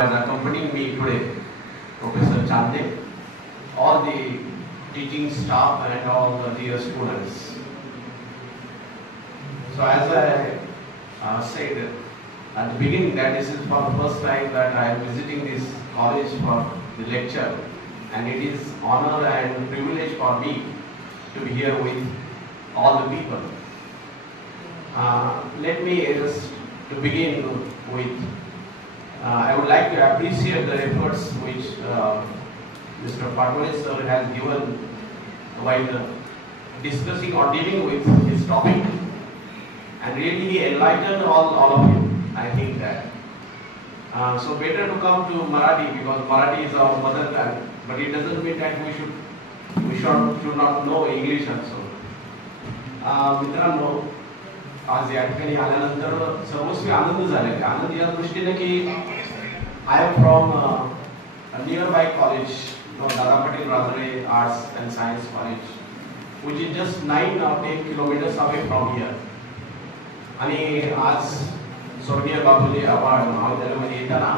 And accompanying me today, Professor Chande, all the teaching staff and all the dear students. So as I said at the beginning that this is for the first time that I am visiting this college for the lecture, and it is honor and privilege for me to be here with all the people. Let me just to begin with I would like to appreciate the efforts which Mr. Padmani sir has given while discussing or dealing with his topic, and really he enlightened all of you. I think that. So better to come to Marathi because Marathi is our mother tongue, but it doesn't mean that we should not know English also. मित्रांनो, आज या ठिकाणी आल्यानंतर सर्वस्वी आनंद झालेला आहे. आनंद या दृष्टीने की I am from near by college Dada Patil Rajale arts and science college which is just 9 or 10 kilometers away from here. आणि आज स्वर्गीय बाबुले आव्हाड महाविद्यालयामध्ये येताना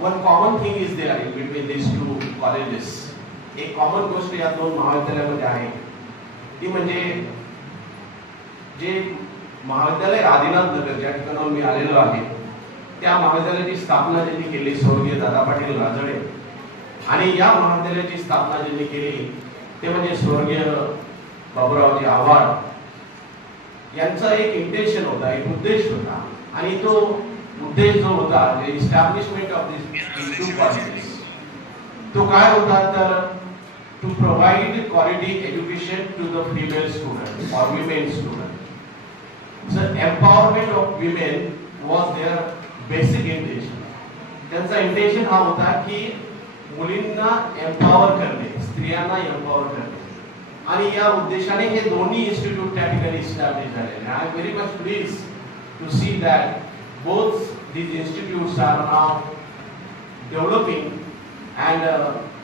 one common thing is there in between this two colleges. एक कॉमन गोष्ट या दोन महाविद्यालयामध्ये आहे, ती म्हणजे जे महाविद्यालय आदिनाथ नगर ज्या ठिकाणाहून मी आलेलो आहे त्या महाविद्यालयाची स्थापना ज्यांनी केली स्वर्गीय दादा पाटील राजळे, आणि या महाविद्यालयाची स्थापना ज्यांनी केली ते म्हणजे स्वर्गीय बाबूरावजी आव्हाड यांचा एक इंटेन्शन होता, एक उद्देश होता, आणि तो उद्देश जो होता जे establishment of this two colleges तो काय होता तर to provide quality education to the female student और women student. So empowerment of women was their basic intention. त्यांचा इंटेन्शन हा होता की मुलींना एम्पॉवर करणे, स्त्रियांना एम्पॉवर करणे, आणि या उद्देशाने हे दोन्ही इन्स्टिट्यूट त्या ठिकाणी इस्टॅब्लिश झाले. I am very much please to see that both these institutes are now developing and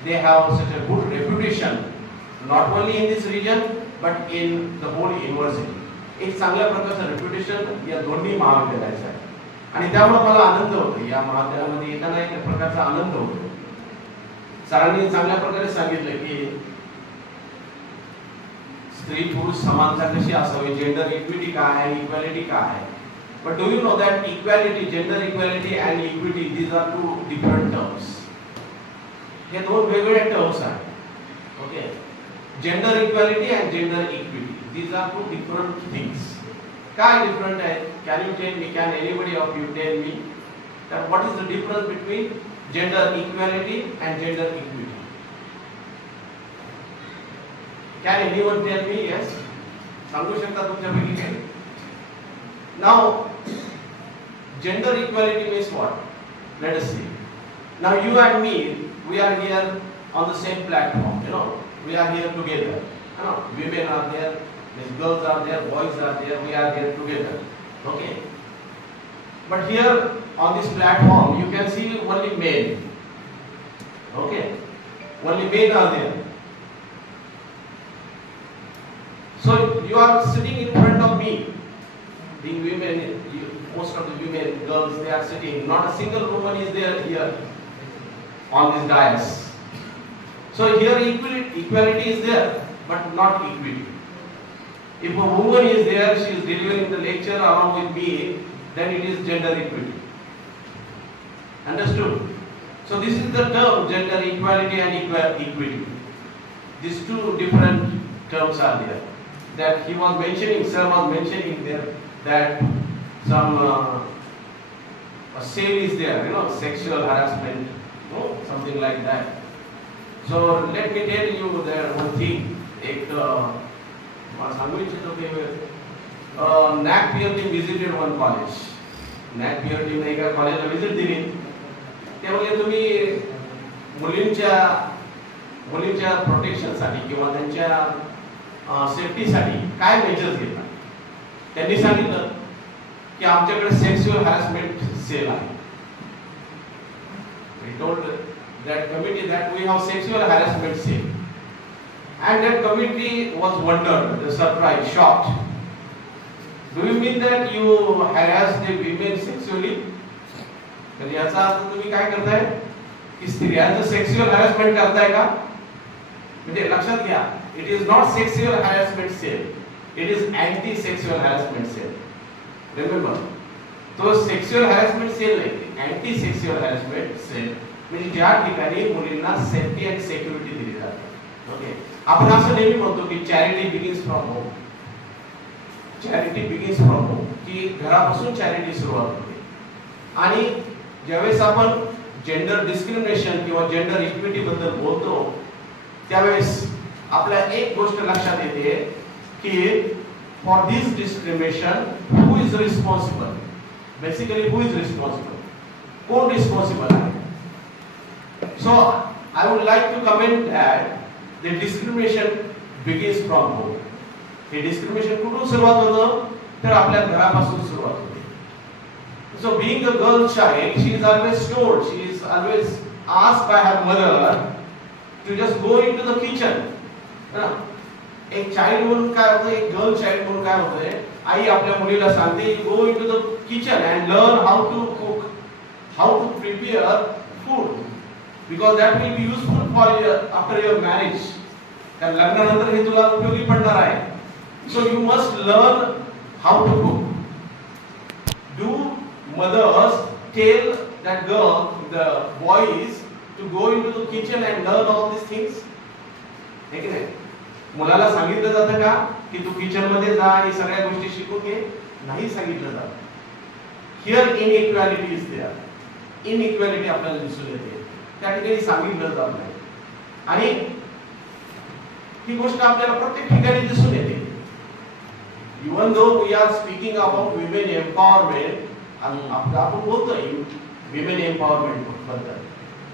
they have such a good reputation not only in this region but in the whole university. एक चांगल्या प्रकारचं reputation या दोन्ही महाविद्यालयाचं आहे, आणि त्यामुळे मला आनंद होतो या महाविद्यालयामध्ये येताना. एक प्रकारचा आनंद होतो. सरांनी चांगल्या प्रकारे सांगितलं की स्त्री पुरुष समानता कशी असावी, जेंडर इक्विटी काय आहे, इक्वॅलिटी काय आहे. But do you know that equality, gender equality and equity these are two different terms. हे दोन वेगवेगळे टर्म्स आहेत. Okay, gender equality and gender equity, these are two different things. काय different आहे? Can you tell me? Can anybody of you tell me that what is the difference between gender equality and gender equity? Can anyone tell me? Yes. सांगू शकता तुमच्यापैकी काय? Now, gender equality means what? Let us see. Now you and me, we are here on the same platform. You know, we are here together. You know, women are there. These girls are there, boys are there, we are here together. Okay? But here on this platform, you can see only men. Okay? Only men are there. So you are sitting in front of me. The women, most of the women, girls, they are sitting. Not a single woman is there here on this dais. So here equality is there, but not equity. If a woman is there, she is delivering the lecture along with me, then it is gender equity. Understood? So this is the term gender equality and equity. These two different terms are there. That he was mentioning, sir was mentioning there that some sale is there, you know, sexual harassment, you know, something like that. So let me tell you there one thing. सांगू इच्छितो की NAAC peer team visited one college. NAAC peer टीमने एका कॉलेजला visit दिली. त्यामुळे तुम्ही मुलींच्या प्रोटेक्शनसाठी किंवा त्यांच्या सेफ्टीसाठी काय मेजर्स घेता. त्यांनी सांगितलं की आमच्याकडे सेक्शुअल हॅरॅसमेंट सेल आहे. We told that committee that we have sexual harassment cell, and that committee was wondered, surprised, shocked. Do you mean that you harass the women sexually? तर याचा अर्थ तुम्ही काय करताय की स्त्रियांचं सेक्सुअल हॅरेसमेंट करताय का? म्हणजे लक्षात घ्या, it is not sexual harassment cell, it is anti sexual harassment cell. Remember, तो सेक्सुअल हॅरेसमेंट सेल नाही, अँटी सेक्सुअल हॅरेसमेंट सेल म्हणजे ज्या ठिकाणी मुलींना सेफ्टी आणि सिक्युरिटी दिली जाते. ओके, आपण असं नेहमी म्हणतो की charity begins from home, charity begins from home, की घरापासून चॅरिटी सुरुवात होते. आणि ज्यावेळेस आपण जेंडर डिस्क्रिमिनेशन किंवा जेंडर इक्विटी बद्दल बोलतो त्यावेळेस आपल्याला एक गोष्ट लक्षात येते की for this discrimination who is responsible. Basically who is responsible, कोण रिस्पॉन्सिबल आहे? So I would like to comment that the discrimination begins from home. हे डिस्क्रिमिनेशन कुठून सुरुवात होतं? तर आपल्या घरापासून सुरुवात होते. So being a girl child, she is always told, she is always asked by her mother to just go into the kitchen. एक चाइल्ड म्हणून काय होतं, एक गर्ल चाइल्ड म्हणून काय होतंय, आई आपल्या मुलीला सांगते go into the kitchen and learn how to cook, how to prepare food, because that will be useful for after your marriage. कारण लग्नानंतर हे तुला उपयोगी पडणार आहे. So you must learn how to cook. Do mothers tell that girl, the boys, to go into the kitchen and learn all these things? है की नाही? मुलाला सांगितलं जातं का की तू किचन मध्ये जा आणि सगळ्या गोष्टी शिकून घे? नाही सांगितलं जात. Here inequality is there. Inequality आपल्याला दिसून येते, त्या ठिकाणी सांगितलं जात नाही. आणि ही गोष्ट आपल्याला प्रत्येक ठिकाणी दिसून येते. Even though we are speaking about women empowerment, आपण बोलतोय women empowerment बद्दल,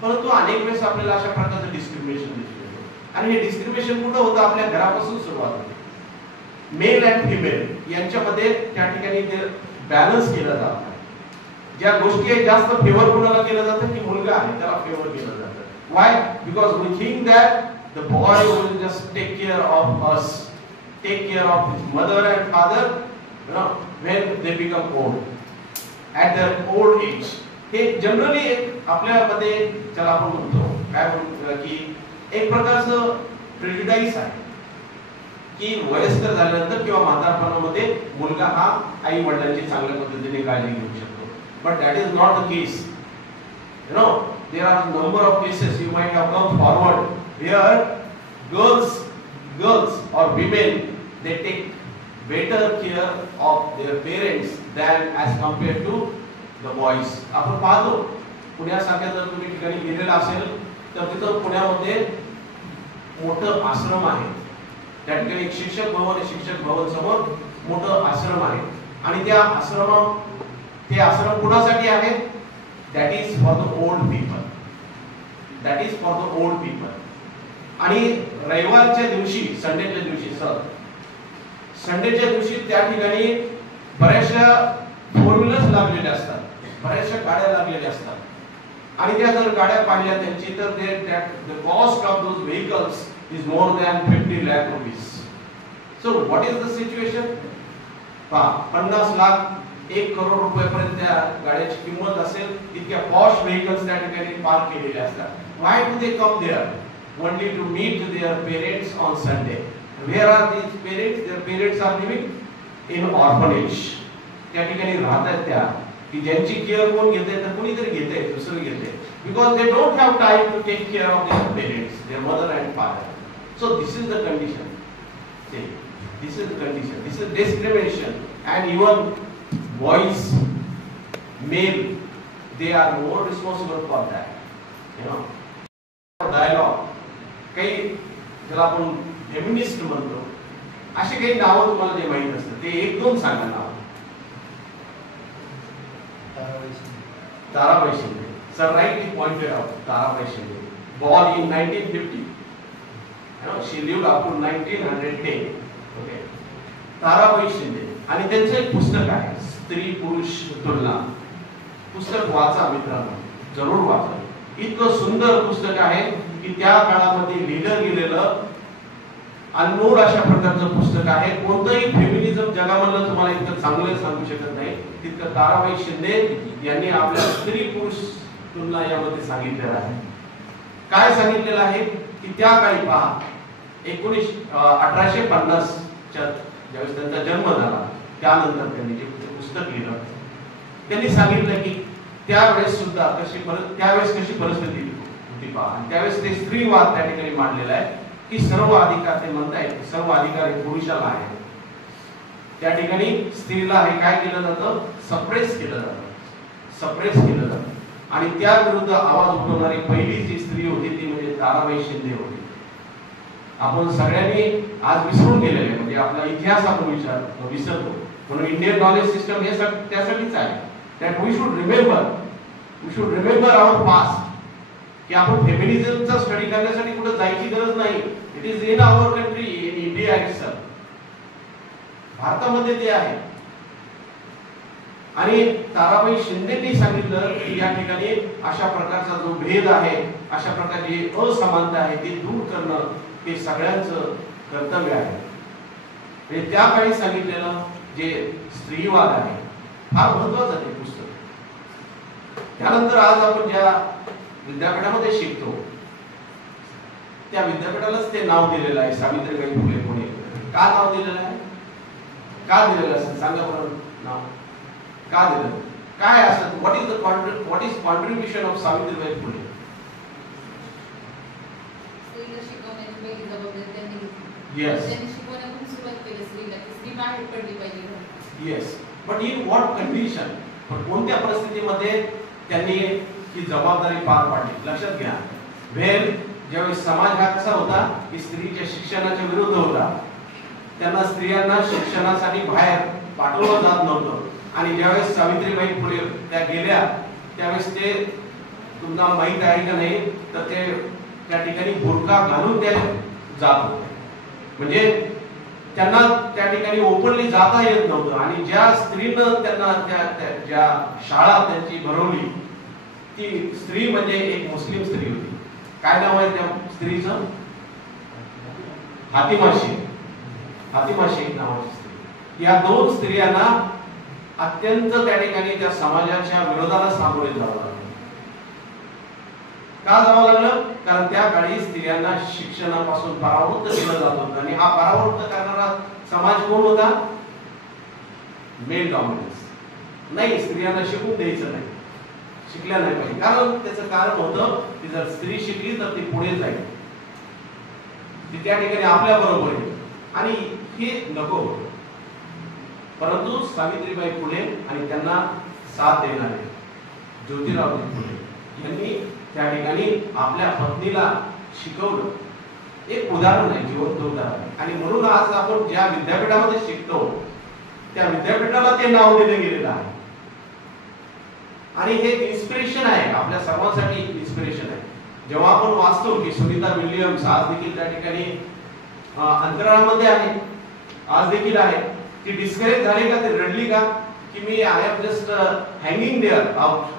परंतु अनेक वेळेस आपल्याला अशा प्रकारचं डिस्क्रिमिनेशन दिसून येतं. आणि हे डिस्क्रिमिनेशन कुठं होतं? आपल्या घरापासून सुरुवात होते. मेल अँड फिमेल यांच्यामध्ये त्या ठिकाणी ते बॅलन्स केलं जात नाही. ज्या गोष्टी जास्त फेवर कोणाला केलं जातं की मुलगा आहे त्याला फेवर केलं जातं. Why? Because we think that the boy will just take care of us, take care of his mother and father, you know, when they become old, at their old age. हे generally एक आपल्यामध्ये ज्याला आपण म्हणतो काय म्हणतो की एक प्रकारचं प्रेजुडाइस आहे की वयस्कर झाल्यानंतर किंवा म्हातारपणामध्ये मुलगा हा आई वडिलांची चांगल्या पद्धतीने काळजी घेऊ शकतो. But that is not the case. You know, there are number of cases you might have come forward where girls or women, they take better care of their parents than as compared to the boys. आपण पाहतो पुण्यासारख्या जर तुम्ही ठिकाणी गेलेला असेल तर तिथं पुण्यामध्ये मोठं आश्रम आहे. त्या ठिकाणी एक शिक्षक भवन समोर मोठं आश्रम आहे. आणि त्या ते आश्रम कुणासाठी आहे? That is for the old people. That is for the old people. आणि रविवारच्या दिवशी, संडेच्या दिवशी त्या ठिकाणी बऱ्याचशा फोर व्हीलर्स लागलेल्या असतात, बऱ्याचशा गाड्या लागलेल्या असतात. आणि त्या जर गाड्या पाहिल्या त्यांची तर the cost of those vehicles is more than 50 lakh rupees. So what is the situation? 50 lakh 1 crore रुपयापर्यंत त्या गाड्याची किंमत असेल. इतक्या पॉश व्हेकल्स त्या ठिकाणी पार्क केलेले असतात. Why do they come there? Only to meet their parents on Sunday. Where are these parents? Their parents are living in orphanage. त्या ठिकाणी राहतात त्या की ज्यांची केअर कोण घेते तर कोणीतरी घेते, दुसरं घेते. Because they don't have time to take care of their parents, their mother and father. So this is the condition. See, this is the condition. This is discrimination. And even boys, male, they are more responsible for that. You know, dialogue. काही ज्याला आपण feminist म्हणतो असे काही नावं तुम्हाला जे माहित असतात ते एक दोन सांगा नाव. Tarabai Shinde. Sir rightly pointed out Tarabai Shinde. Born in 1950. You know, she lived up to 1910. Okay. Tarabai Shinde. आणि त्यांचं एक पुस्तक आहे स्त्री पुरुष तुलना. पुस्तक वाचा मित्रांनो, जरूर वाचा. इतकं सुंदर पुस्तक आहे की त्या काळामध्ये लिहिलं गेलेलं अनमोल अशा प्रकारचं पुस्तक आहे. कोणतंही फेमिनिझम जगामधलं तुम्हाला इतकं चांगलं सांगू शकत नाही तितकं ताराबाई शिंदे यांनी आपल्या स्त्री पुरुष तुलना यामध्ये सांगितलेलं आहे. काय सांगितलेलं आहे की त्या काळी पहा 1850 च्या ज्यावेळेस त्यांचा जन्म झाला त्यानंतर त्यांनी जे पुस्तक लिहिलं त्यांनी सांगितलं की त्यावेळेस सुद्धा त्यावेळेस कशी परिस्थिती होती पहा. त्यावेळेस ते स्त्रीवाद त्या ठिकाणी मांडलेला आहे की सर्व अधिकार ते म्हणतायत सर्व अधिकार हे पुरुषाला आहे. त्या ठिकाणी स्त्रीला हे काय केलं जातं सप्रेस केलं जातं आणि त्या विरुद्ध आवाज उठवणारी पहिली जी स्त्री होती ती म्हणजे ताराबाई शिंदे होती. आपण सगळ्यांनी आज विसरून गेलेले म्हणजे आपला इतिहास आपण विसरतो म्हणून इंडियन नॉलेज सिस्टम हे त्यासाठीच आहे that we should remember our past की आपण फेमिनिझमचा स्टडी करण्यासाठी कुठे जायची गरज नाही. It is in our country in India itself. भारतामध्ये ते आहे. आणि ताराबाई शिंदेंनी सांगितलं की या ठिकाणी अशा प्रकारचा जो भेद आहे अशा प्रकारची असमानता आहे ती दूर करणं हे सगळ्यांचं कर्तव्य आहे. म्हणजे त्या काळी सांगितलेलं जे स्त्रीवाद आहे फार महत्वाचं आहे पुस्तक. त्यानंतर आज आपण ज्या विद्यापीठामध्ये शिकतो त्या विद्यापीठालाच ते नाव दिलेलं आहे सावित्रीबाई फुले पुणे. का नाव दिलेलं आहे? का दिलेलं असेल सांगा बरं नाव का दिलं? काय असं what is contribution of Savitribai Phule? Yes. Yes. But in what condition? पण कोणत्या परिस्थितीमध्ये त्यांनी ही जबाबदारी पार पाडली? लक्षात घ्या. ज्यावेळेस समाज हा कसा होता की स्त्रीच्या शिक्षणाच्या विरुद्ध होता. त्यांना स्त्रियांना शिक्षणासाठी बाहेर पाठवलं जात नव्हतं आणि ज्यावेळेस सावित्रीबाई फुले त्या गेल्या त्यावेळेस ते तुम्हाला माहित आहे का नाही तर ते त्या ठिकाणी बुरखा घालून ते जात होते. म्हणजे त्यांना त्या ठिकाणी ओपनली जाता येत नव्हतं आणि ज्या स्त्रीनं त्यांना ज्या शाळा त्यांची भरवली ती स्त्री म्हणजे एक मुस्लिम स्त्री होती. काय नाव आहे त्या स्त्रीचं? फातिमा शेख नावाची स्त्री. या दोन स्त्रियांना अत्यंत त्या ठिकाणी त्या समाजाच्या विरोधाला सामोरे जावं लागलं. का जावं लागलं? कारण त्या काळी स्त्रियांना शिक्षणापासून परावृत्त केलं जात होतं आणि हा परावृत्त करणारा समाज कोण होता? Male dominance. नाही, स्त्रियांना शिकून द्यायचं नाही, शिकल्या नाही पाहिजे. कारण त्याचं कारण होतं की जर स्त्री शिकली तर ती पुढे जाईल, ती त्या ठिकाणी आपल्या बरोबर आहे आणि हे नको होतं. परंतु सावित्रीबाई फुले आणि त्यांना साथ देणारे ज्योतिराव फुले यांनी त्या ठिकाणी आपल्या पत्नीला शिकवलं. एक उदाहरण आहे, जिवंत उदाहरण आहे. आणि म्हणून आज आपण ज्या विद्यापीठामध्ये शिकतो त्या विद्यापीठाला ते नाव दिले गेलेलं आहे आणि हे इन्स्पिरेशन आहे, आपल्या सर्वांसाठी इन्स्पिरेशन आहे. जेव्हा आपण वाचतो की सुनीता विल्यम्स आज देखील त्या ठिकाणी अंतराळामध्ये आहे, आज देखील आहे, ती डिस्करेज झाली का? ती रडली का की मी I am just hanging there out,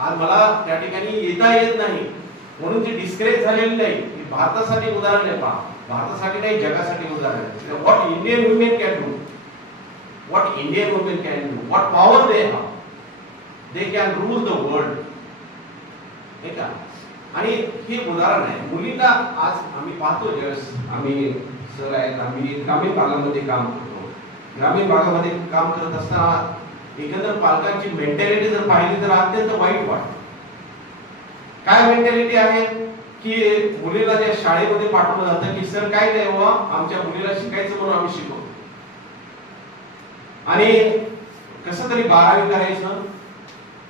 आज मला त्या ठिकाणी येता येत नाही म्हणून ती डिस्करेज झालेली नाही. ही भारतासाठी उदाहरण आहे. पहा, भारतासाठी नाही जगासाठी उदाहरण आहे. What Indian women can do, what Indian women can do, what power they have, they can rule the world. हे का? आणि हे उदाहरण आहे. मुलींना आज आम्ही पाहतो, ज्यावेळेस आम्ही सर आहेत, आम्ही ग्रामीण भागामध्ये काम करतो. ग्रामीण भागामध्ये काम करत असताना एकंदर पालकांची मेंटॅलिटी जर पाहिली तर अत्यंत वाईट वाटते. काय मेंटॅलिटी आहे की मुलीला ज्या शाळेमध्ये पाठवलं जातं की सर काय नाही बाबा, आमच्या मुलीला शिकायचं म्हणून आम्ही शिकवतो आणि कसं तरी 12वी करायचं,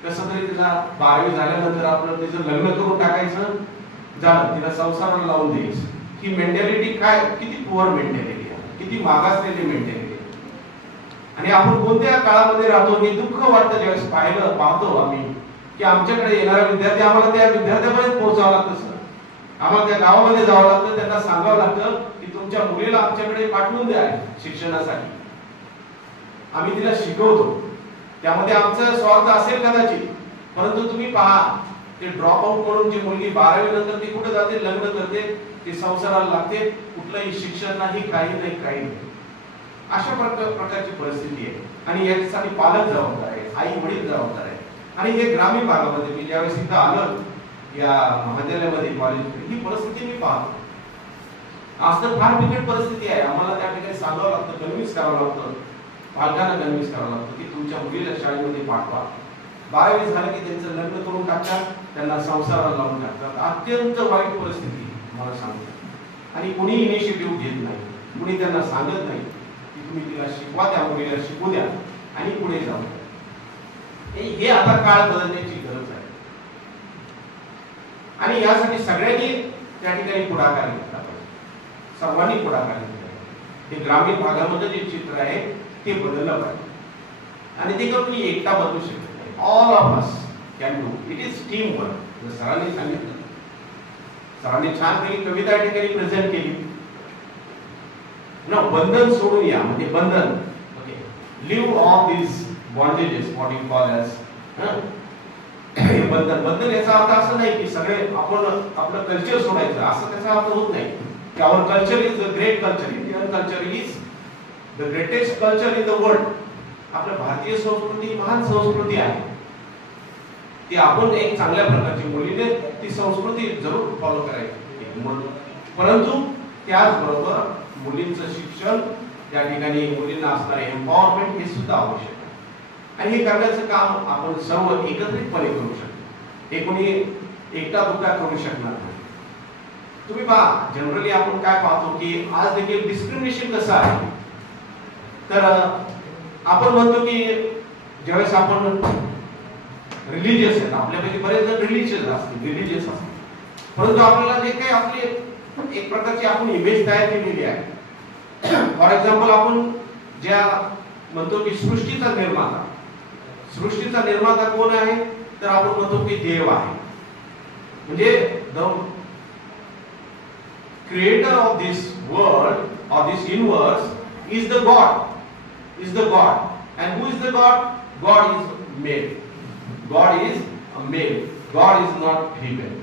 कसं तरी तिला 12वी झाल्यानंतर आपलं तिचं लग्न करून टाकायचं, झालं, तिला संसाराला लावून द्यायचं. ही मेंटॅलिटी काय, किती पुअर मेंटॅलिटी आहे, किती मागासलेली मेंटॅलिटी. आणि आपण कोणत्या काळामध्ये राहतो हे दुःख वाटतं ज्यावेळेस पाहतो आम्ही की आमच्याकडे येणारा विद्यार्थी आम्हाला त्या विद्यार्थ्यापर्यंत पोहोचावं लागतं. सर, आम्हाला त्या गावामध्ये जावं लागतं, त्यांना सांगावं लागतं की तुमच्या मुलीला आमच्याकडे पाठवून द्या शिक्षणासाठी, आम्ही तिला शिकवतो. त्यामध्ये आमचा स्वार्थ असेल कदाचित, परंतु तुम्ही पहा ते ड्रॉप आउट करून जी मुलगी 12वी नंतर ती कुठे जाते, लग्न करते, ती संसाराला लागते, कुठलंही शिक्षण नाही, काही नाही. अशा प्रकारची परिस्थिती आहे आणि यासाठी पालक जबाबदार आहे, आई वडील जबाबदार आहे. आणि हे ग्रामीण भागामध्ये मी ज्यावेळेस इथं आलं या महाविद्यालयामध्ये कॉलेजमध्ये ही परिस्थिती मी पाहतो. आज तर फार बिकट परिस्थिती आहे. आम्हाला त्या ठिकाणी सांगावं लागतं, कन्व्हिन्स करावं लागतं, पालकांना कन्व्हिन्स करावं लागतं की तुमच्या मुलीला शाळेमध्ये पाठवा. 12वी झालं की त्यांचं लग्न करून टाकतात, त्यांना संसाराला लावून टाकतात. अत्यंत वाईट परिस्थिती मला सांगतात. आणि कुणी इनिशिएटिव्ह घेत नाही, कुणी त्यांना सांगत नाही की तुम्ही तिला शिकवा, त्या मुलीला शिकू द्या आणि पुढे जाऊ. हे आता काळ बदलण्याची गरज आहे आणि यासाठी सगळ्यांनी त्या ठिकाणी पुढाकार घेतला पाहिजे, सर्वांनी पुढाकार घेतला पाहिजे. हे ग्रामीण भागामध्ये जे चित्र आहे ते बदललं पाहिजे आणि ते कोणी एकटा बदलू शकत नाही. All of us can do it. Is team work. सरांनी सांगितलं, सरांनी छान पैकी कविता त्या ठिकाणी प्रेझेंट केली ना. बंधन सोडून या, म्हणजे बंधन, okay, leave all these bondages, what you call as बंधन. याचा अर्थ असं नाही की सगळे आपण आपलं कल्चर सोडायचं, असं त्याचा अर्थ होत नाही. की our culture is the great culture. Indian culture is the greatest culture in the world. आपल्या भारतीय संस्कृती महान संस्कृती आहे. ती आपण एक चांगल्या प्रकारची, मुलीने ती संस्कृती जरूर फॉलो करायची. परंतु त्याचबरोबर मुलींचं शिक्षण, त्या ठिकाणी मुलींना असणारे एम्पॉवरमेंट हे सुद्धा आवश्यक आहे. आणि हे करण्याचं काम आपण सर्व एकत्रितपणे करू शकतो. हे कोणी एकटा दुकटा करू शकणार नाही. तुम्ही पहा, जनरली आपण काय पाहतो की आज देखील डिस्क्रिमिनेशन कसं आहे. तर आपण म्हणतो की ज्यावेळेस आपण रिलीजियस आहेत, आपल्यापैकी बरेच जण रिलीजियस असतात, परंतु आपल्याला जे काही आपली एक प्रकारची आपण इमेज तयार केलेली आहे. फॉर एक्झाम्पल, आपण ज्या म्हणतो की सृष्टीचा निर्माता कोण आहे, तर आपण म्हणतो की देव आहे. म्हणजे the creator of this world, of this universe is the God. And who is the God? God is male. God is a male. God is not female.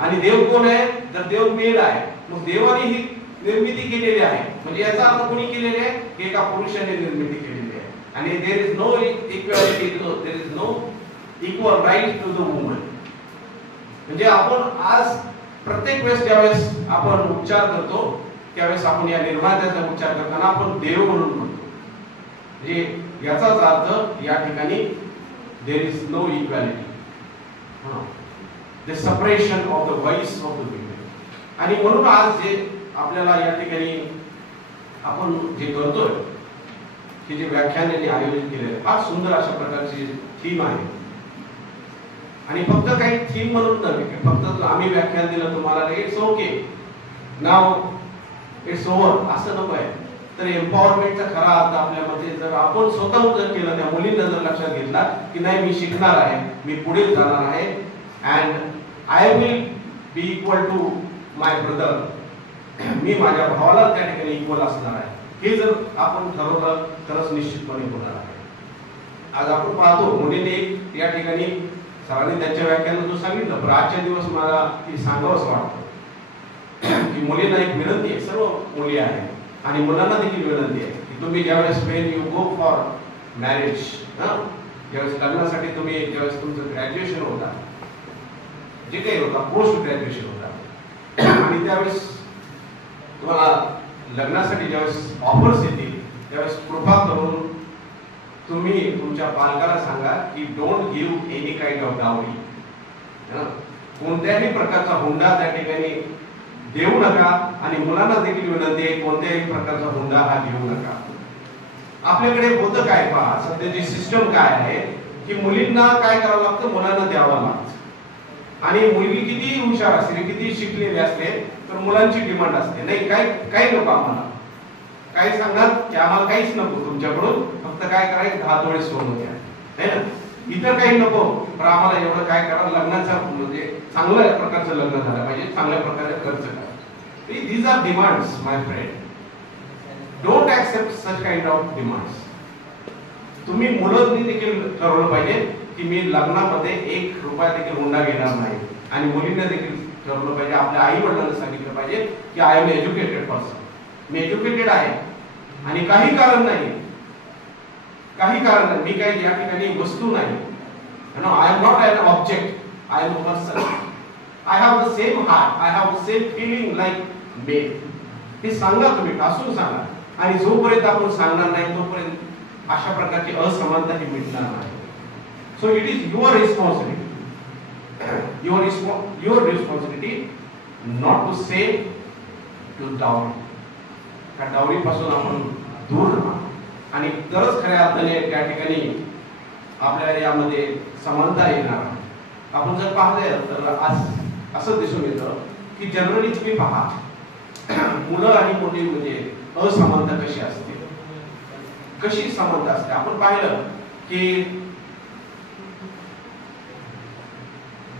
आणि देव कोण आहे, तर देव मेल आहे. मग देवाने ही निर्मिती केलेली आहे. म्हणजे याचा अर्थ कोणी केलेली आहे, की एका पुरुषाने निर्मिती केलेली आहे. आणि there is no equality, there is no equal right to the woman. म्हणजे आपण आज प्रत्येक वेळेस ज्यावेळेस आपण उच्चार करतो त्यावेळेस आपण या निर्मात्याचा उच्चार करताना आपण देव म्हणून म्हणतो. म्हणजे याचाच अर्थ या ठिकाणी there is no equality, the separation of the voice of the women. आणि म्हणून आज जे आपल्याला या ठिकाणी आपण जे करतोय, की जे व्याख्याने जे आयोजित केले, फार सुंदर अशा प्रकारची थीम आहे. आणि फक्त काही थीम म्हणून नव्हे, फक्त आम्ही व्याख्यान दिलं तुम्हाला, it's okay now it's over, असं नको आहे. तर एम्पॉवरमेंटचा खरा अर्थ आपल्यामध्ये जर आपण स्वतःहून जर केलं, त्या मुलींना जर लक्षात घेतला की नाही, मी शिकणार आहे, मी पुढे जाणार आहे, and I will be equal to my brother, मी माझ्या भावाला त्या ठिकाणी इक्वल असणार आहे, हे जर आपण ठरवलं तरच निश्चितपणे होणार आहे. आज आपण पाहतो मुलीने या ठिकाणी सरांनी त्यांच्या व्याख्यानात जो सांगितलं, पण आजच्या दिवस मला ती सांगावंच वाटतं की मुलींना एक विनंती आहे, सर्व मुली आहेत आणि मुलांना देखील विनंती आहे की तुम्ही ज्यावेळेस Wien you go for marriage, ज्यावेळेस लग्नासाठी तुम्ही, ज्यावेळेस तुमचं ग्रॅज्युएशन होता, जे काही होता, पोस्ट ग्रॅज्युएशन होता, आणि त्यावेळेस तुम्हाला लग्नासाठी ज्यावेळेस ऑफर्स येतील त्यावेळेस कृपा करून तुम्ही तुमच्या पालकाला सांगा की don't give any kind of dowry. कोणत्याही प्रकारचा हुंडा त्या ठिकाणी देऊ नका. आणि मुलांना देखील विनंती आहे, कोणत्याही प्रकारचा हुंडा हा देऊ नका. आपल्याकडे होतं काय पहा, सध्याची सिस्टम काय आहे की मुलींना काय करावं लागतं, मुलांना द्यावं लागतं. आणि मुलगी किती हुशार असते, किती शिकलेली असते, तर मुलांची डिमांड असते, नाही काय नको आम्हाला, काय सांगणार की आम्हाला काहीच नको तुमच्याकडून, फक्त काय करायचं 10 तोळे सोनं द्या, है ना, इतर काही नको, पण आम्हाला एवढं काय करा, लग्नाचा म्हणजे चांगल्या प्रकारचं लग्न झालं पाहिजे, चांगल्या प्रकारे खर्च करा. These are demands, my friend. Don't accept such kind of demands. तुम्ही मुलांनी देखील ठरवलं पाहिजे की मी लग्नामध्ये 1 रुपया देखील हुंडा घेणार नाही, आणि मुलींना देखील ठरवलं पाहिजे, आपल्या आई वडिलांना सांगितलं पाहिजे की आय एम एज्युकेटेड पर्सन, मी एज्युकेटेड आहे आणि काही कारण नाही, मी काही या ठिकाणी वस्तू नाही. I am not an object, I am a person, I have the same heart, I have the same feeling like male. हे सांगा तुम्ही, ठासून सांगा. आणि जोपर्यंत आपण सांगणार नाही तोपर्यंत अशा प्रकारची असमानता ही मिटणार नाही. So it is your responsibility, your responsibility not to say to dowry. त्या डावरी पासून आपण दूर राहा, आणि तरच खऱ्या अर्थाने त्या ठिकाणी आपल्याला यामध्ये समानता येणार. आपण जर पाहिलं तर आज असं दिसून येतं की जनरली तुम्ही पहा मुलं आणि मुली म्हणजे असमानता कशी असते, कशी समानता असते. आपण पाहिलं की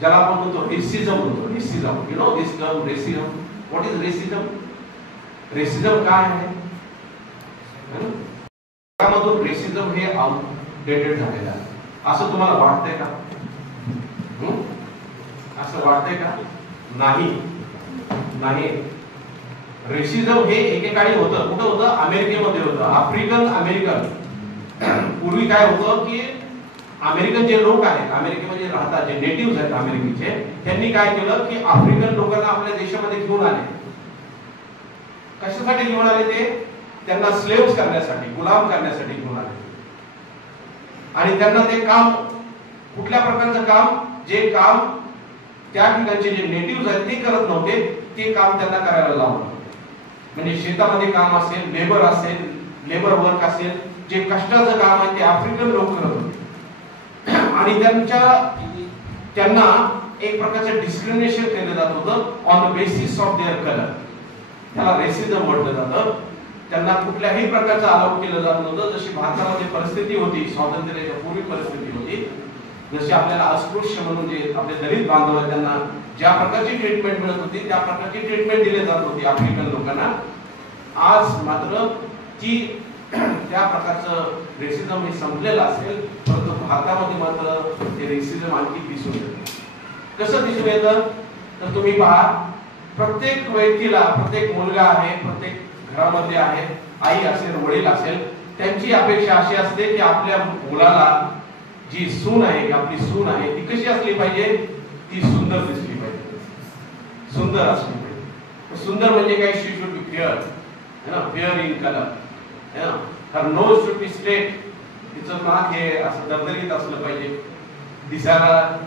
ज्याला आपण म्हणतो रेसिझम म्हणतो, racism, you know this term racism. What is racism? Racism काय आहे? त्यामधून रेसिझम हे आउटडेटेड झालेलं आहे असं तुम्हाला वाटतंय का? असं वाटतंय का? नाही, नाही. रेसिझम हे एकेकाळी होतं. कुठं होतं? अमेरिकेमध्ये होतं. African American. पूर्वी काय होतं की अमेरिकन जे लोक आहेत, अमेरिकेमध्ये राहतात जे नेटिव्ह आहेत अमेरिकेचे, त्यांनी काय केलं की आफ्रिकन लोकांना आपल्या देशामध्ये घेऊन आले. कशासाठी घेऊन आले? ते त्यांना स्लेव्स करण्यासाठी, गुलाम करण्यासाठी घेऊन आले. आणि त्यांना ते काम, कुठल्या प्रकारचं काम, जे काम त्या ठिकाणचे जे नेटिव्ह आहेत ते करत नव्हते, ते काम त्यांना करायला लावलं. म्हणजे शेतामध्ये काम असेल, लेबर वर्क असेल, जे कष्टाचं काम आहे ते आफ्रिकन लोक करत होते. आणि त्यांना एक प्रकारचं डिस्क्रिमिनेशन केलं जात होतं on the basis of their colour. त्याला रेसिझम म्हटलं जातं. त्यांना कुठल्याही प्रकारचं अलाउड केलं जात नव्हतं. जशी भारतामध्ये परिस्थिती होती, स्वातंत्र्याच्या पूर्वी परिस्थिती होती, जशी आपल्याला अस्पृश्य म्हणून जे आपले दलित बांधव आहेत त्यांना ज्या प्रकारची ट्रीटमेंट मिळत होती त्या प्रकारची ट्रीटमेंट दिली जात होती आफ्रिकन लोकांना. आज मात्र ती त्या प्रकारचं रेसिझम हे संपलेलं असेल, परंतु भारतामध्ये मात्र ते रेसिझम आणखी दिसून येतं. कसं दिसून येतं? तर तुम्ही पहा, प्रत्येक व्यक्तीला, प्रत्येक मुलगा आहे, प्रत्येक घरामध्ये आहे, आई असेल, वडील असेल, त्यांची अपेक्षा अशी असते की आपल्या मुलाला जी सून आहे, आपली सून आहे, ती कशी असली पाहिजे? ती सुंदर दिसली पाहिजे, सुंदर असली पाहिजे. सुंदर म्हणजे काय? She should be fair, fair in colour, her nose should be straight, तिचं नाक हे असं दरदरीत असलं पाहिजे, दिसायला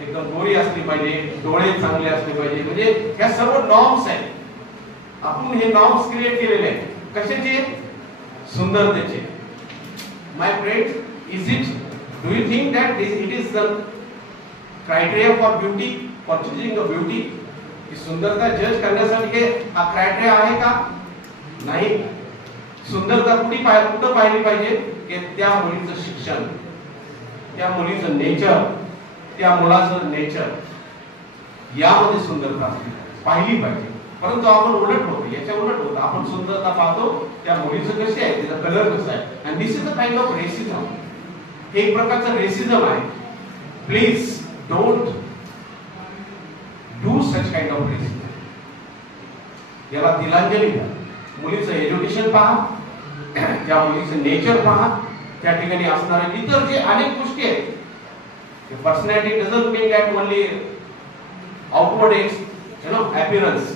एकदम गोरी असली पाहिजे, डोळे चांगले असले पाहिजे. म्हणजे ह्या सर्व नॉर्म्स आहेत. आपण हे नॉर्म्स क्रिएट केलेले आहेत. कशाचे? सुंदरतेचे. My friends, is it, do you think that it is the criteria for beauty, for judging the beauty? की सुंदरता जज करण्यासाठी हे हा क्रायटेरिया आहे का? नाही. सुंदरता कुठं पाहिली पाहिजे? की त्या मुलीचं शिक्षण, त्या मुलीचं नेचर, त्या मुलाचं नेचर, यामध्ये सुंदरता पाहिली पाहिजे. परंतु आपण उलट होतो, याच्या उलट होतं. आपण सुंदरता पाहतो त्या मुलीचं कशी आहे, तिचा कलर कसा आहे. And this is a kind of racism. हे एक प्रकारचं रेसिझम आहे. Please don't do such kind of racism. याला तिलांजली द्या. मुलीचं एज्युकेशन पहा, त्या मुलीचं नेचर पहा, त्या ठिकाणी असणारे इतर जे अनेक गोष्टी आहेत. Personality doesn't mean that only outward appearance.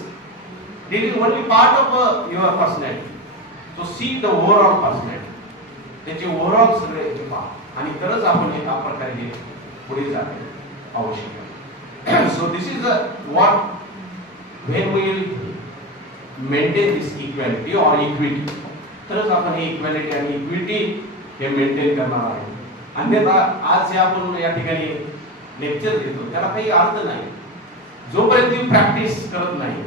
It is only part of your personality. So see the overall personality. त्याचे ओव्हरऑल सगळे पहा, आणि तरच आपण एका प्रकारे पुढे जाणे आवश्यक आहे. So this is what when we will maintain this equality or equity, तरच आपण हे इक्वॅलिटी आणि इक्विटी हे मेंटेन करणार आहे. अन्यथा आज जे आपण या ठिकाणी लेक्चर देतो त्याला काही अर्थ नाही जोपर्यंत तुम्ही प्रॅक्टिस करत नाही.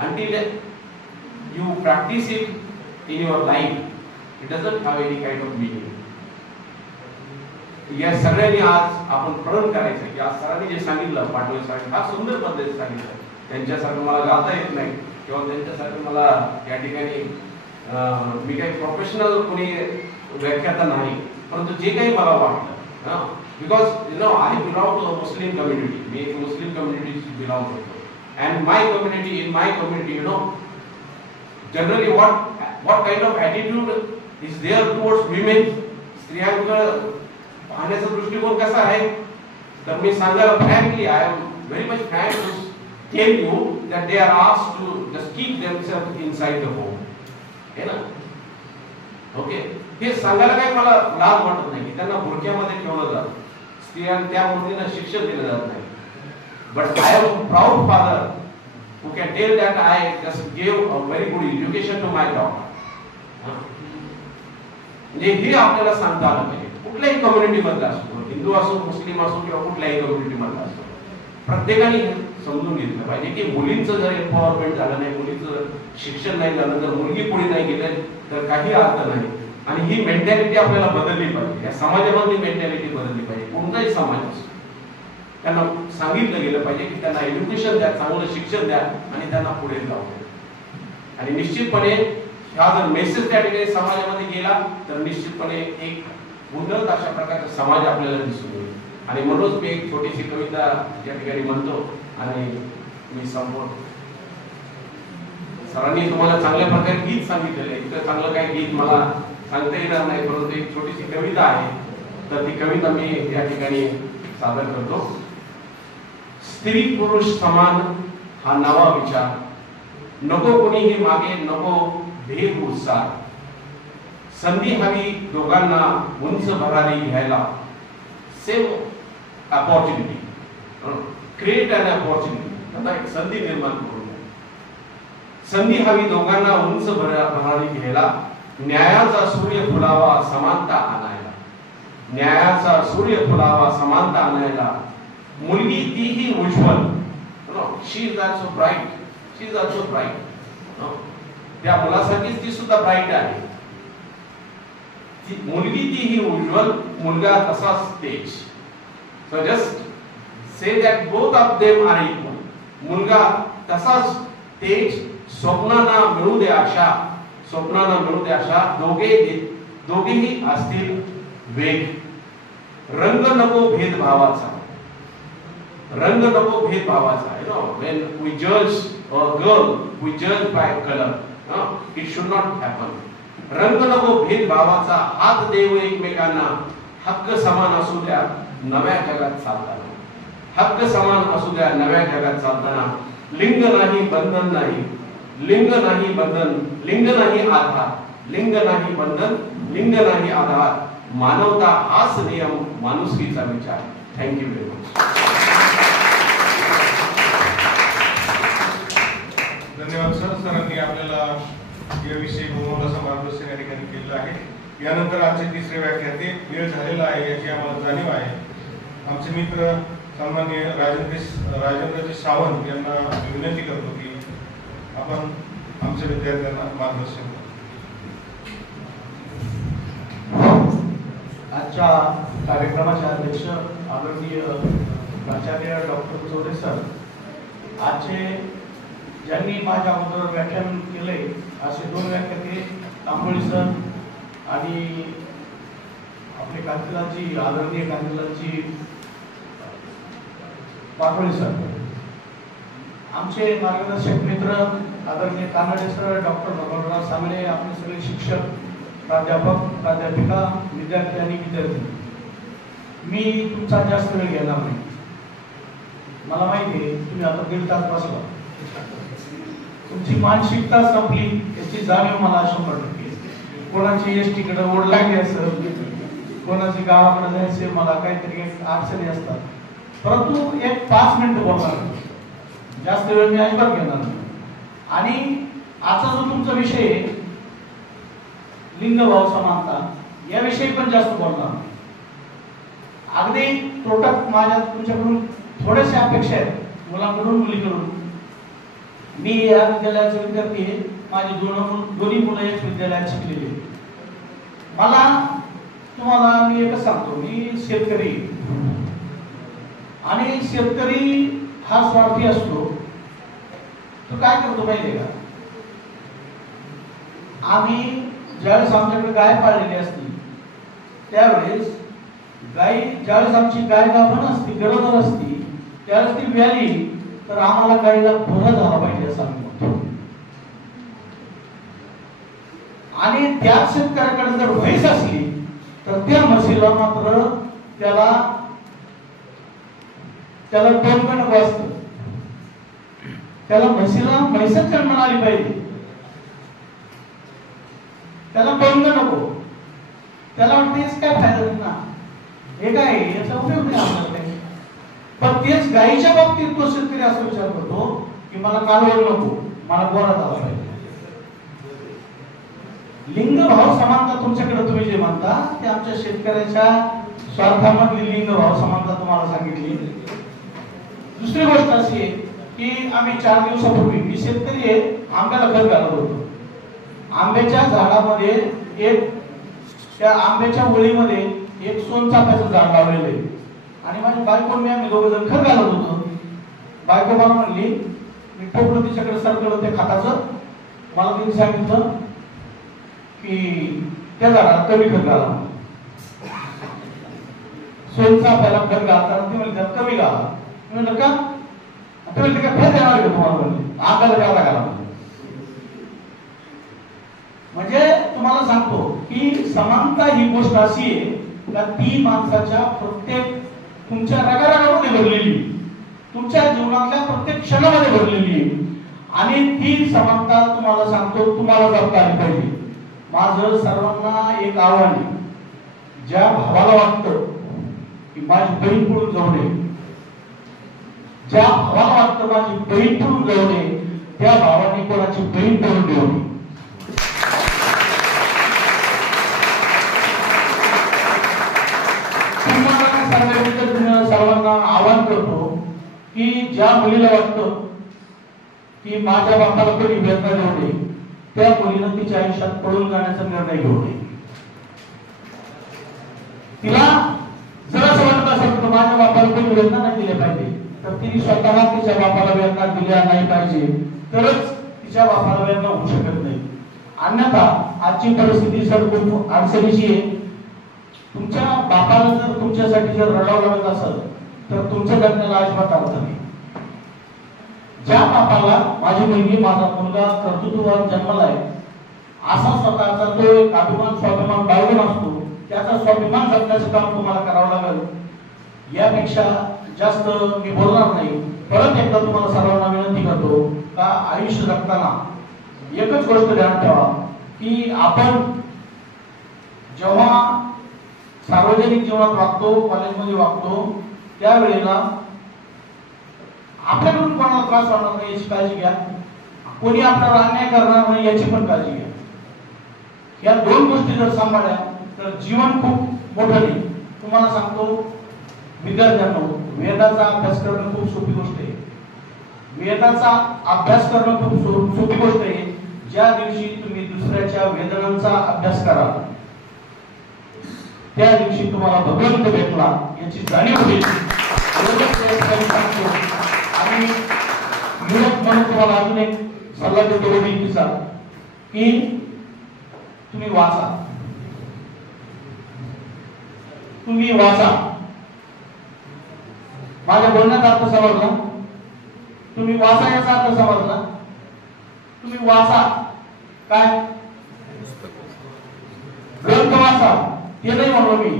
until you practice it in your life, it doesn't have any kind of meaning. या सगळ्यांनी आज आपण प्रण करायचं की आज सरांनी जे सांगितलं, पाटोळे सरांनी फार सुंदर पद्धतीने सांगितलं. त्यांच्यासारखं मला गाता येत नाही किंवा त्यांच्यासारखं मला या ठिकाणी मी काही प्रोफेशनल कोणी व्याख्याता नाही, परंतु जे काही मला वाटलं because I belong to a Muslim community. मी एक मुस्लिम कम्युनिटी बिलॉंग करतो. And in my community, generally what kind of attitude is there towards women? स्त्रियांकडे पाहण्याचा दृष्टिकोन कसा आहे? तर मी सांगायला frankly, I am very much frank to tell you that they are asked to just keep themselves inside the home. है ना? Okay, हे सांगायला काही मला लाज वाटत नाही की त्यांना बुरक्यामध्ये ठेवलं जातं, स्त्रियांना त्या मूर्तीला शिक्षण दिलं जात नाही. But I am a proud father who can tell that I just gave a very good education to my daughter. म्हणजे हे आपल्याला सांगता आलं पाहिजे. कुठल्याही कम्युनिटी मधला असतो, हिंदू असो, मुस्लिम असो किंवा कुठल्याही कम्युनिटी मधला असतो, प्रत्येकाने समजून घेतलं पाहिजे की मुलींचं जर एम्पॉवरमेंट झालं नाही, मुलीचं शिक्षण नाही झालं, जर मुलगी पुढे नाही गेले तर काही अर्थ नाही. आणि ही मेंटॅलिटी आपल्याला बदलली पाहिजे. या समाजामधली मेंटॅलिटी बदलली पाहिजे. कोणताही समाज असो, त्यांना सांगितलं गेलं पाहिजे की त्यांना एज्युकेशन द्या, चांगलं शिक्षण द्या आणि त्यांना पुढे जाऊ द्या. आणि निश्चितपणे हा जर मेसेज त्या ठिकाणी समाजामध्ये गेला तर निश्चितपणे एक उन्नत अशा प्रकारचा समाज आपल्याला दिसून येईल. आणि म्हणूनच मी एक छोटीशी कविता या ठिकाणी म्हणतो आणि मी संपवतो. सरांनी तुम्हाला चांगल्या प्रकारे गीत सांगितलेलं आहे. इतकं चांगलं काही गीत मला सांगता येणार नाही, परंतु एक छोटीशी कविता आहे, तर ती कविता मी या ठिकाणी सादर करतो. स्त्री पुरुष समान हा नवा विचार, नको कोणीही मागे, नको भेद उत्साह, संधी हवी दोघांना उंच भरारी घ्यायला, same opportunity, create an opportunity, आता एक संधी निर्माण करून द्या. संधी हवी दोघांना उंच भरारी घ्यायला, न्यायाचा सूर्य फुलावा समानता आणायला, न्यायाचा सूर्य फुलावा समानता आणायला, मुलगी तीही उज्ज्वल, she is also bright, she is also bright, त्या मुलासारखीच ती सुद्धा ब्राइट आहे. मुलगी तीही उज्ज्वल, मुलगा तसाच तेज. So just say that both of them are equal. मुलगा तसाच तेज, स्वप्नांना मिळू दे आशा, स्वप्नांना मिळू दे आशा, दोघेही असतील वेग. रंग नको भेदभावाचा, रंग नको भेदभावाचा. when we judge a girl, we judge by color. It should not happen. रंग नको भेदभावाचा, हात देव एकमेकांना, हक्क समान असू द्या नव्या जगात चालताना, हक्क समान असू द्या नव्या जगात चालताना. लिंग नाही बंधन नाही, लिंग नाही बंधन, लिंग नाही आधार, लिंग नाही बंधन, लिंग नाही आधार. मानवता हाच नियम, माणुसकीचा विचार. Thank you very much. धन्यवाद सर. सरांनी आपल्याला याविषयी बहुमोलाचं मार्गदर्शन या ठिकाणी केलेलं आहे. यानंतर आजचे तिसरे व्याख्याते वेळ झालेला आहे याची आम्हाला जाणीव आहे. आमचे मित्र सन्माननीय राजेंद्रजी सावंत यांना विनंती करतो की आपण आमच्या विद्यार्थ्यांना मार्गदर्शन करा. आजच्या कार्यक्रमाचे अध्यक्ष आदरणीय प्राचार्य डॉक्टर चौरे सर, आजचे ज्यांनी माझ्या अगोदर व्याख्यान केले असे दोन व्याख्याते, तांबोळी सर आणि आपले कांतीलालजी, आदरणीय कांतीलालजी पाटोळे सर, आमचे मार्गदर्शक मित्र आदरणीय कानडे सर, डॉक्टर भगवानराव सांगळे, आपले सगळे शिक्षक, प्राध्यापक, प्राध्यापिका, विद्यार्थी आणि विद्यार्थी. मी तुमचा जास्त वेळ घेणार नाही. मला माहिती आहे तुम्ही आता 1.5 तास बसला, तुमची मानसिकता संपली याची जाणीव मला 100%. कोणाची एसटी कडे ओढ लागली असेल, कोणाची गावाकडे जायचे, मला काहीतरी अडचणी असतात, परंतु एक 5 मिनिटं बोलणार, जास्त वेळ मी अजिबात घेणार नाही. आणि आजचा जो तुमचा विषय आहे लिंगभाव समानता, याविषयी पण जास्त बोलणार नाही. अगदी तोटक माझ्या तुमच्याकडून थोडेसे अपेक्षा आहेत, मुलांकडून मुलीकडून. मी या विद्यालयाचे विद्यार्थी आहे, माझी दोन्ही मुलं एक विद्यालयात शिकलेली आहेत. मला तुम्हाला मी एकच सांगतो, मी शेतकरी आणि शेतकरी हा स्वार्थी असतो. तो काय करतो माहितीये का, आम्ही ज्यावेळेस आमच्याकडे गाय पाळलेली असती त्यावेळेस गाई ज्यावेळेस आमची गाय गाभण असते गरोदर असते त्यावेळेस ती व्याली तर आम्हाला गाईला भोरा झाला पाहिजे असं आम्ही म्हणतो. आणि त्या शेतकऱ्याकडे जर म्हैस असली तर त्या म्हशीला मात्र त्याला टोनकं नको असतं. त्याला म्हशीला म्हैसच जन्म आली पाहिजे. त्याला टोनकं नको. त्याला वाटतं काय फायदा नाही ना, हे काय याचा उपयोग नाही आपल्याला. पण तेच गायीच्या बाबतीत तो शेतकरी असा विचार करतो की मला कालवड नको, मला गोरा झाला पाहिजे. लिंग भाव समानता तुमच्याकडे तुम्ही जे म्हणता ते आमच्या शेतकऱ्याच्या स्वार्थामधली लिंग भाव समानता तुम्हाला सांगितली. दुसरी गोष्ट अशी आहे की आम्ही 4 दिवसापूर्वी, मी शेतकरी आहे, आंब्याला खत घालत होतो. आंब्याच्या झाडामध्ये त्या आंब्याच्या वळीमध्ये एक सोनचाफ्याचं झाड लावलेलं आहे आणि माझी बायको मी आम्ही दोघं जण खत घालत होतो. बायको मला म्हणली, मी टोपलं तिच्याकडे सरकलं ते खताचं, मला तिने सांगितलं की त्या झाडाला कमी खत घाला. सोनचाफ्याला खत घालताना ती म्हणली कमी घाला. मी म्हणलं का? ते म्हणले का खत देणार का तुम्हाला? म्हणले आंब्याला द्यावा घाला. म्हणजे तुम्हाला सांगतो की समानता ही गोष्ट अशी आहे का ती माणसाच्या प्रत्येक तुमच्या रगारगामध्ये भरलेली, तुमच्या जीवनातल्या प्रत्येक क्षणामध्ये भरलेली आहे. आणि ती समानता तुम्हाला सांगतो तुम्हाला जपता आली पाहिजे. माझं सर्वांना एक आव्हान आहे, ज्या भावाला वाटतं की माझी बहीण पळून जाऊ नये, ज्या भावाला वाटतं माझी बहीण पळून जाऊ नये, त्या भावाने कोणाची बहीण पळून देऊ नये. सर्वांना आवाहन करतो की ज्या मुलीला वाटतं की माझ्या बापाला कोणी वेदना देऊ नये, त्या मुलीनं तिच्या आयुष्यात पळून जाण्याचा निर्णय घेऊ नये. तिला जर असं वाटत असेल तर माझ्या बापाला कोणी वेदना नाही दिल्या पाहिजे, तर तिने स्वतः तिच्या बापाला वेदना दिल्या नाही पाहिजे, तरच तिच्या बापाला वेदना होऊ शकत नाही. अन्यथा आजची परिस्थिती सर खूप अडचणीची आहे. तुमच्या बापाला जर तुमच्यासाठी जर रडावं लागत असेल तर तुमच्या जगण्याला अजिबात अर्थ नाही. ज्या बापाला माझी मुलगी माझा मुलगा कर्तृत्ववान जन्मलाय असा स्वतःचा तो एक अभिमान स्वाभिमान बाळगून असतो, त्याचा स्वाभिमान जपण्याचं काम तुम्हाला करावं लागेल. यापेक्षा जास्त मी बोलणार नाही. परत एकदा तुम्हाला सर्वांना विनंती करतो का आयुष्य जगताना एकच गोष्ट ध्यानात ठेवा की आपण जेव्हा सार्वजनिक जीवनात वागतो, कॉलेजमध्ये वागतो, त्यावेळेला आपल्याकडून कोणाला त्रास होणार नाही याची काळजी घ्या, कोणी आपल्याला अन्याय करणार नाही याची पण काळजी घ्या. या 2 गोष्टी जर सांभाळल्या तर जीवन खूप मोठं नाही. तुम्हाला सांगतो विद्यार्थ्यांनो, वेदाचा अभ्यास करणं खूप सोपी गोष्ट आहे. वेदाचा अभ्यास करणं खूप सोपी गोष्ट आहे. ज्या दिवशी तुम्ही दुसऱ्याच्या वेदनांचा अभ्यास कराल त्या दिवशी तुम्हाला भगवंत भेटला याची जाणीव होईल. आणि म्हणून तुम्हाला अजून एक सल्ला देतो वडिलांचा की तुम्ही वाचा, तुम्ही वाचा. माझ्या बोलण्याचा अर्थ समजला? तुम्ही वाचा याचा अर्थ समजला? तुम्ही वाचा काय? ग्रंथ वाचा हे नाही म्हणलो मी.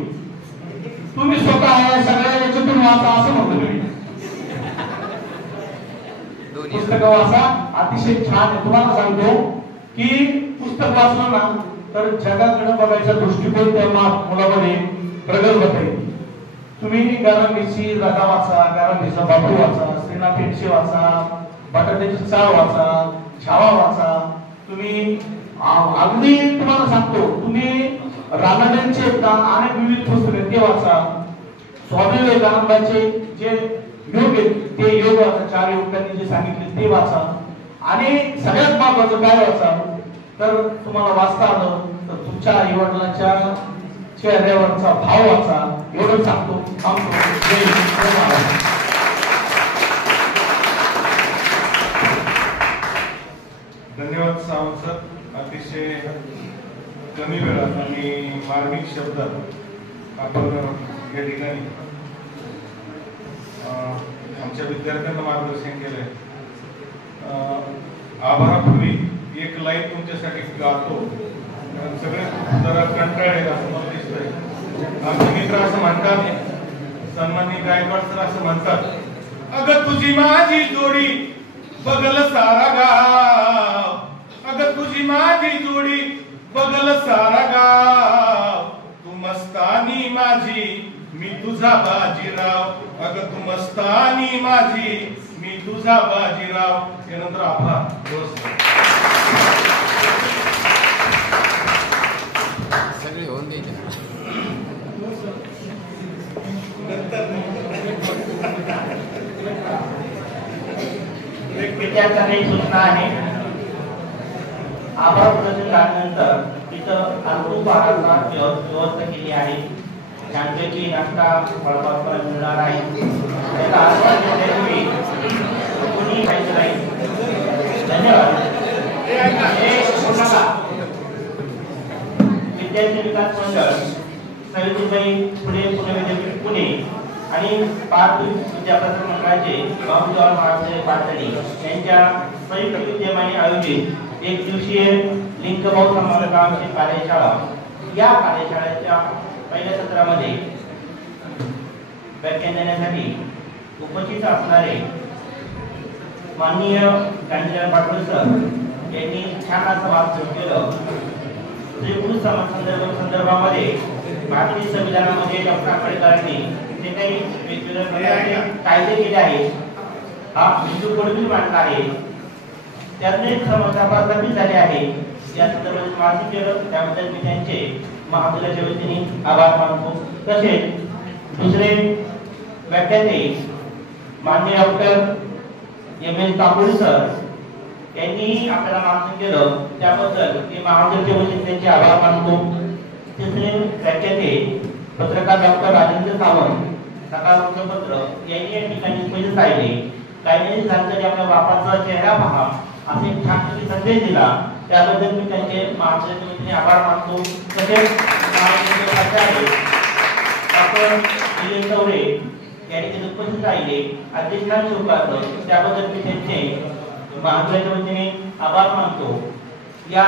तुम्ही स्वतः सगळ्या याच्यातून वाचा असं म्हणतो मी. पुस्तक वाचा, अतिशय छान आहे. तुम्हाला सांगतो की पुस्तक वाचलं ना तर जगाकडे बघायचा दृष्टिकोन त्या मुलामध्ये प्रगल्भ होते. तुम्ही गारांबीची राधा वाचा, गारांबीचा बापू वाचा, श्रीनाथ पेंडसे वाचा, बटाट्याची चाळ वाचा, छावा वाचा. तुम्ही अगदी तुम्हाला सांगतो तुम्ही रामायणाचे अनेक विविध पुस्तके ते वाचा. स्वामी विवेकानंदाचे जे योग आहेत ते योग वाचा, 4 योग त्यांनी जे सांगितले ते वाचा. आणि सगळ्यात महत्वाचं काय वाचा तर तुम्हाला वाचता आलं तर तुमच्या आई वडिलांच्या चेहऱ्यावरचा भाव वाचा. एवढं सांगतो. धन्यवाद सावंत सर. अतिशय कमी वेळात आणि मार्मिक शब्दात आपण या ठिकाणी आमच्या विद्यार्थ्यांना मार्गदर्शन केलंय. आभारापूर्वी एक लाईन तुमच्यासाठी गातो, कारण सगळे जरा कंटाळले असं मला दिसतंय. आमचे मित्र असं म्हणतात, सन्माननीय गायकवाड सर असं म्हणतात, अगं तुझी माझी जोडी बगल सारा गाव, अगं तुझी माझी जोडी बगल सारा गाव, तू मस्तानी माझी मी तुझा बाजीराव, अगं तू मस्तानी माझी मी तुझा बाजीराव. त्यानंतर आभार. सगळे होऊन द्यायचे. विद्यार्थ्यांनी सूचना आहे. आभार प्रदर्शन झाल्यानंतर तिथं अल्पोपहाराची व्यवस्था केली आहे. छानपैकी नाश्ता फळफळ मिळणार आहे. त्याचा आस्वाद घेण्यापूर्वी कोणी खायचं नाही. धन्यवाद. विद्यार्थी विकास मंडळ सावित्रीबाई फुले पुणे विद्यापीठ पुणे आणि पार्थ विद्याप्रसार मंडळाचे बाबूराव महाराज पाटणी यांच्या संयुक्त विद्यमाने आयोजित एक दिवसीय लिंगभाव समानतांची कार्यशाळा. या कार्यशाळेच्या पहिल्या सत्रामध्ये व्याख्यान देण्यासाठी उपस्थित असणारे माननीय कांचन पाटील सर यांनी छान असं वाचन केलं. स्त्री पुरुष समाज संदर्भामध्ये भारतीय संविधानामध्ये डॉक्टर आंबेडकरांनी जे काही वेगवेगळ्या प्रकारचे कायदे केले आहेत, हा हिंदू कोडबिल मांडला आहे, त्यातले समस्या प्रस्थापित झाले आहे. या संदर्भात मासिक केलं, त्याबद्दल मी त्यांचे महाविद्यालयाच्या वतीने आभार मानतो. तसेच दुसरे व्याख्याते माननीय डॉक्टर एम एस काकुळे सर यांनी आपल्याला मार्गदर्शन केलं, त्याबद्दल मी महाविद्यालयाच्या वतीने त्यांचे आभार मानतो. तिसरे व्याख्याते पत्रकार डॉक्टर राजेंद्र सावंत सकाळ वृत्तपत्र यांनी या ठिकाणी उपस्थित राहिले. काही नाही सांगताना आपल्या बापाचा चेहरा पहा असे एक छान संदेश दिला, त्याबद्दल मी त्यांचे महाविद्यालयाचे आभार मानतो. तसेच डॉक्टर विजय चौरे यांनी उपस्थित राहिले, अध्यक्षांना स्वीकारलं, त्याबद्दल मी त्यांचे महाविद्यालयाच्या वतीने आभार मानतो. या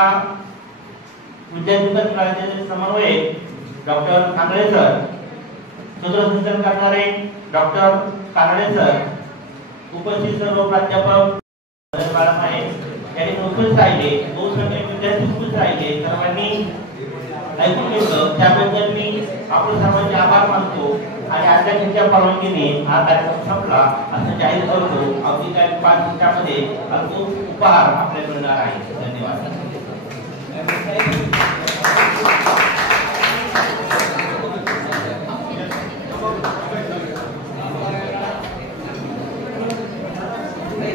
विद्यार्थी मंडळाचे समन्वयक डॉक्टर कांगळे सर, सूत्रसंचालन करणारे डॉक्टर कानडे सर, उपस्थित सर्व प्राध्यापक यांनी उपस्थित राहिले, बहुसंख्य विद्यार्थी उपस्थित राहिले, सर्वांनी ऐकून घेतलं, त्याबद्दल मी आपण सर्वांचे आभार मानतो आणि अध्यक्षांच्या परवानगीने हा कार्यक्रम संपला असं जाहीर करतो. अगदी काही 5 मिनिटांमध्ये अल्प उपहार आपल्याला मिळणार आहे. धन्यवाद.